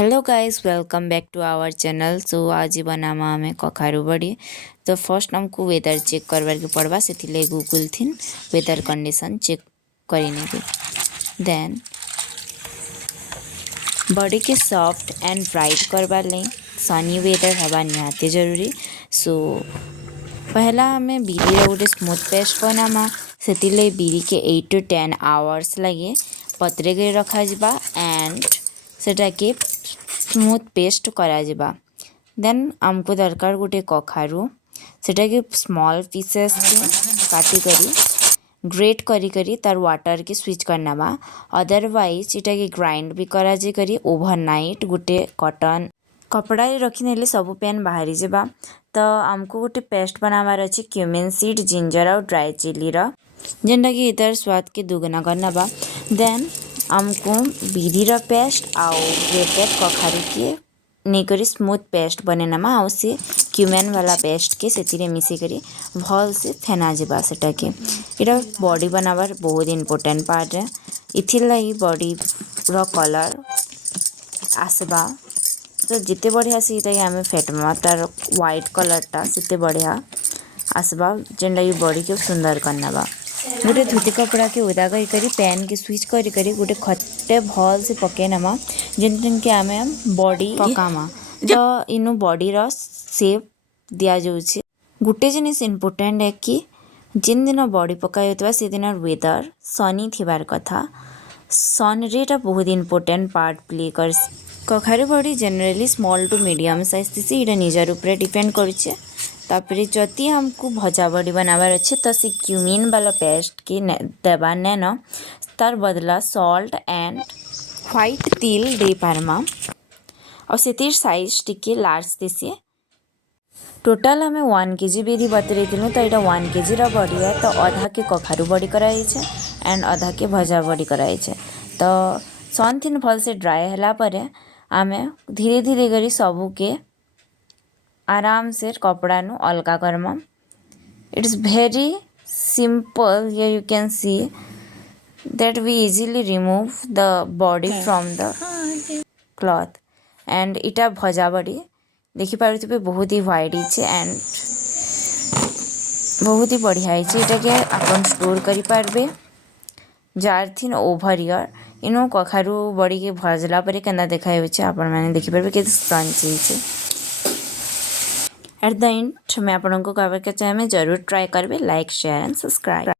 Hello guys, welcome back to our channel. So आज बनामा आमे कखारू बड़ी। तो फर्स्ट हमको वेदर चेक करवार के पड़वा, से गूगल थिन वेदर कंडीशन चेक करने के। देन बॉडी के सॉफ्ट एंड ब्राइट करवार ले सनी वेदर हवा निहाते जरूरी। सो पहला हमें बीरी गोटे स्मूथ पेस्ट बनामा, से बीरी के 8 to 10 आवर्स लगे पतरे के रखा जिबा एंड सेटा के स्मूथ पेस्ट करा जिबा। देन आमको दरकार गोटे कखारू, सेटा के स्मॉल पीसेस के काटी करी ग्रेट करी करी तार वाटर के स्विच करना बा। अदरवाइज इटा के ग्राइंड भी करा जे करी ओवरनाइट गोटे कॉटन कपड़ा रखी नेले सब पेन बाहरी जावा। तो आमको गोटे पेस्ट बनावार अच्छे क्यूमिन सीड जिंजर और ड्राई चिली जेनटा कि इधर स्वाद के दुगना करना बा। देन आमको बीरी पेस्ट आउ ग्रेटेड कखारू के नहीं करी स्मूथ पेस्ट बनेनामा आउ से क्यूमेन वाला पेस्ट के से मिसे करी भल से फेना जावा। सेटा के इटा बॉडी बनावार बहुत इम्पोर्टेंट पार्ट है। इथिर लगी बॉडी रो कलर आसबा। तो जिते बढ़िया से आम फेटमा तार व्हाइट कलरटा से बढ़िया आसबा, जेनटा कि बॉडी के सुंदर करना बा। गोटे धोती कपड़ा के उदा करी पैन के स्विच करी गोटे खट्टे भल से पके नमा, जेन के आम बॉडी पकामा। तो इनु बॉडी रो शेप दिया जाउछे। गोटे जिनिस इम्पोर्टेंट है कि जिन दिन बॉडी पका से दिन वेदर सनी थिबार कथा। सन रेटा बहुत इम्पोर्टेंट पार्ट प्ले कर। कखारू body generally small to medium size थी, इटा निजार ऊपर डिपेंड करुचे। तापरे जति हमको भजा बॉडी बनावार अच्छे तो से क्यूमिन वाला पेस्ट के देवा नैन तार बदला सॉल्ट एंड व्हाइट तिल दे पारमा और से साइज टिके लार्ज देसी। टोटाल हमें 1 kg बीरी बतरे तो यहाँ 1 kg बॉडी है। तो आधा के कखारू बॉडी कराई एंड आधा के भजा बॉडी कराई। तो सन थिन भल से ड्राए है परे आमे धीरे धीरे करी सबू के आराम से कपड़ा नु अलगा Karma. It's very simple. Here you can see that we easily remove the body from the cloth and इटा भजा बड़ी देखी पारे बहुत ही व्हाइट एंड बहुत ही बढ़िया इटा के अपन स्टोर करी पारबे जार थिन ओवर ईयर। इनो कखारू बड़ी के भजला परे केना देखा आपण मैंने देखी पारबे के क्रंची है। एट द एंड मैं आपको कहना चाहिए जरूर ट्राई करबे। Like share and subscribe.